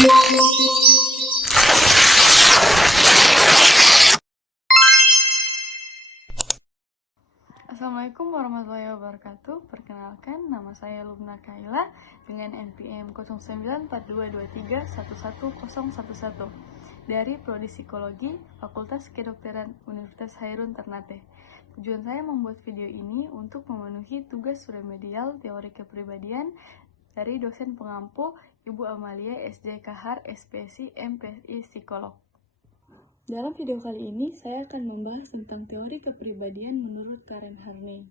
Assalamualaikum warahmatullahi wabarakatuh. Perkenalkan, nama saya Lubna Kaila dengan NPM 094223111011 dari Prodi Psikologi Fakultas Kedokteran Universitas Hairun Ternate. Tujuan saya membuat video ini untuk memenuhi tugas remedial teori kepribadian dari dosen pengampu Ibu Amalia SJ Kahar, SPSI, MPSI Psikolog. Dalam video kali ini, saya akan membahas tentang teori kepribadian menurut Karen Harney.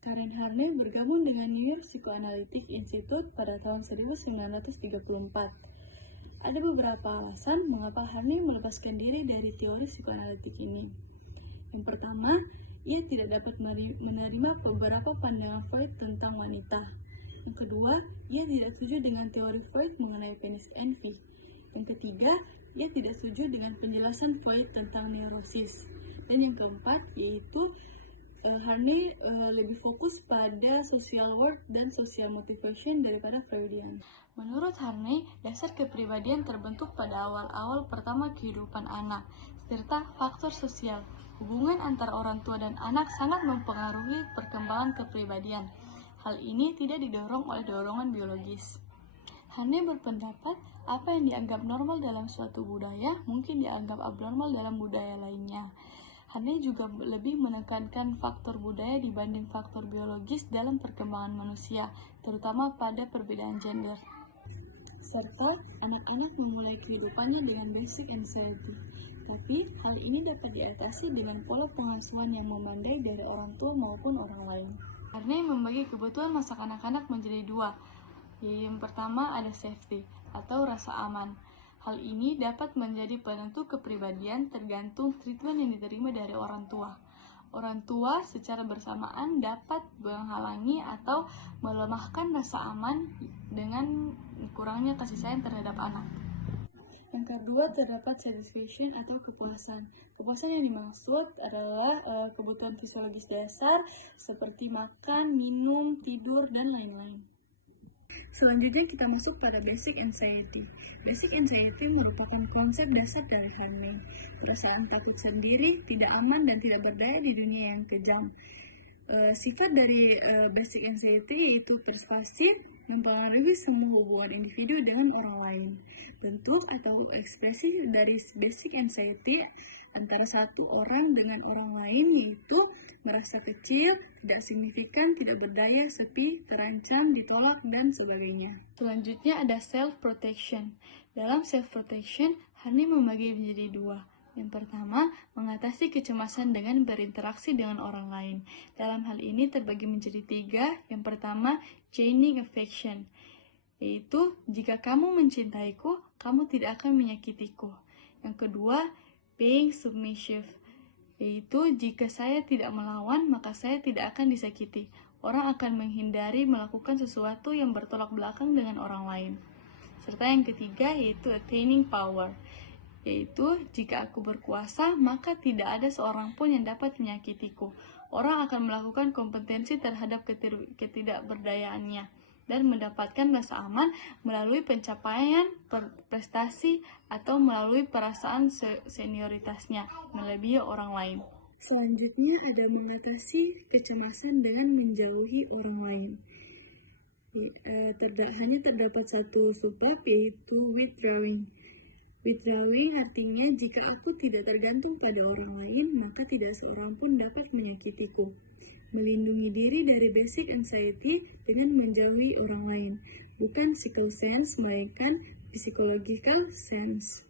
Karen Harney bergabung dengan New York Psychoanalytic Institute pada tahun 1934. Ada beberapa alasan mengapa Harney melepaskan diri dari teori psikoanalitik ini. Yang pertama, ia tidak dapat menerima beberapa pandangan Freud tentang wanita. Yang kedua, ia tidak setuju dengan teori Freud mengenai penis envy. Yang ketiga, ia tidak setuju dengan penjelasan Freud tentang neurosis. Dan yang keempat, yaitu Harney lebih fokus pada social work dan social motivation daripada Freudian. Menurut Harney, dasar kepribadian terbentuk pada awal-awal pertama kehidupan anak, serta faktor sosial. Hubungan antara orang tua dan anak sangat mempengaruhi perkembangan kepribadian. Hal ini tidak didorong oleh dorongan biologis. Harney berpendapat apa yang dianggap normal dalam suatu budaya mungkin dianggap abnormal dalam budaya lainnya. Harney juga lebih menekankan faktor budaya dibanding faktor biologis dalam perkembangan manusia, terutama pada perbedaan gender. Serta anak-anak memulai kehidupannya dengan basic anxiety. Tapi hal ini dapat diatasi dengan pola pengasuhan yang memandai dari orang tua maupun orang lain. Harney membagi kebutuhan masa anak-anak menjadi dua. Yang pertama ada safety atau rasa aman. Hal ini dapat menjadi penentu kepribadian tergantung treatment yang diterima dari orang tua. Orang tua secara bersamaan dapat menghalangi atau melemahkan rasa aman dengan kurangnya kasih sayang terhadap anak. Yang kedua terdapat satisfaction atau kepuasan. Kepuasan yang dimaksud adalah kebutuhan fisiologis dasar seperti makan, minum, tidur, dan lain-lain. Selanjutnya kita masuk pada basic anxiety. Basic anxiety merupakan konsep dasar dari Harney. Perasaan takut sendiri, tidak aman, dan tidak berdaya di dunia yang kejam. Sifat dari basic anxiety yaitu pervasif, mempengaruhi semua hubungan individu dengan orang lain. Bentuk atau ekspresi dari basic anxiety antara satu orang dengan orang lain yaitu merasa kecil, tidak signifikan, tidak berdaya, sepi, terancam, ditolak, dan sebagainya. Selanjutnya ada self-protection. Dalam self-protection, Harney membagi menjadi dua. Yang pertama, mengatasi kecemasan dengan berinteraksi dengan orang lain. Dalam hal ini terbagi menjadi tiga. Yang pertama, gaining affection, yaitu jika kamu mencintaiku, kamu tidak akan menyakitiku. Yang kedua, being submissive, yaitu jika saya tidak melawan, maka saya tidak akan disakiti. Orang akan menghindari melakukan sesuatu yang bertolak belakang dengan orang lain. Serta yang ketiga, yaitu attaining power, yaitu jika aku berkuasa, maka tidak ada seorang pun yang dapat menyakitiku. Orang akan melakukan kompetensi terhadap ketidakberdayaannya dan mendapatkan rasa aman melalui pencapaian prestasi atau melalui perasaan senioritasnya melebihi orang lain. Selanjutnya ada mengatasi kecemasan dengan menjauhi orang lain. Hanya terdapat satu subbab, yaitu withdrawing. Withdrawing artinya jika aku tidak tergantung pada orang lain, maka tidak seorang pun dapat menyakitiku. Melindungi diri dari basic anxiety dengan menjauhi orang lain, bukan physical sense, melainkan psychological sense.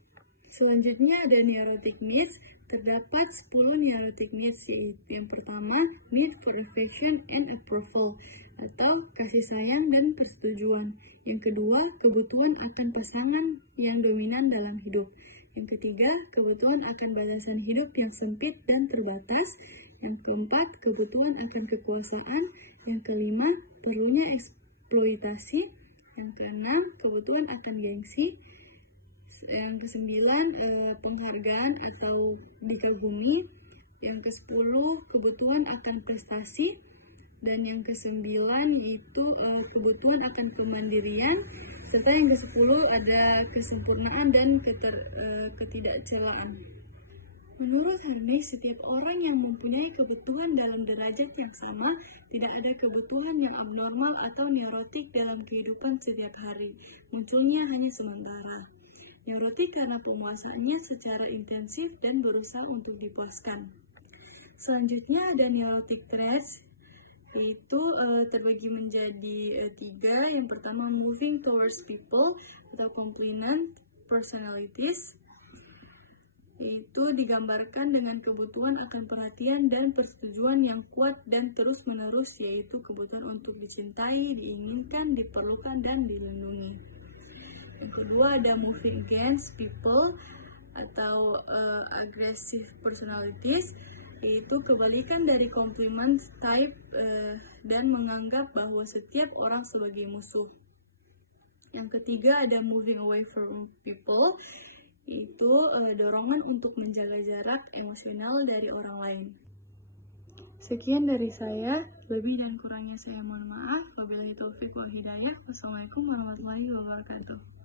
Selanjutnya ada neurotic needs. Terdapat 10 neurotic needs, yaitu yang pertama, need for affection and approval, atau kasih sayang dan persetujuan. Yang kedua, kebutuhan akan pasangan yang dominan dalam hidup. Yang ketiga, kebutuhan akan batasan hidup yang sempit dan terbatas. Yang keempat, kebutuhan akan kekuasaan. Yang kelima, perlunya eksploitasi. Yang keenam, kebutuhan akan gengsi. Yang kesembilan, penghargaan atau dikagumi. Yang kesepuluh, kebutuhan akan prestasi. Dan yang kesembilan yaitu kebutuhan akan kemandirian. Serta yang ke-10 ada kesempurnaan dan ketidakcelaan. Menurut Harney, setiap orang yang mempunyai kebutuhan dalam derajat yang sama, tidak ada kebutuhan yang abnormal atau neurotik dalam kehidupan setiap hari. Munculnya hanya sementara. Neurotik karena pemuasannya secara intensif dan berusaha untuk dipuaskan. Selanjutnya ada neurotic traits, yaitu terbagi menjadi 3. Yang pertama, moving towards people atau compliant personalities, yaitu digambarkan dengan kebutuhan akan perhatian dan persetujuan yang kuat dan terus-menerus, yaitu kebutuhan untuk dicintai, diinginkan, diperlukan, dan dilindungi. Yang kedua ada moving against people atau aggressive personalities, yaitu kebalikan dari compliment type dan menganggap bahwa setiap orang sebagai musuh. Yang ketiga ada moving away from people, yaitu dorongan untuk menjaga jarak emosional dari orang lain. Sekian dari saya, lebih dan kurangnya saya mohon maaf. Wabillahi taufiq wal hidayah. Wassalamualaikum warahmatullahi wabarakatuh.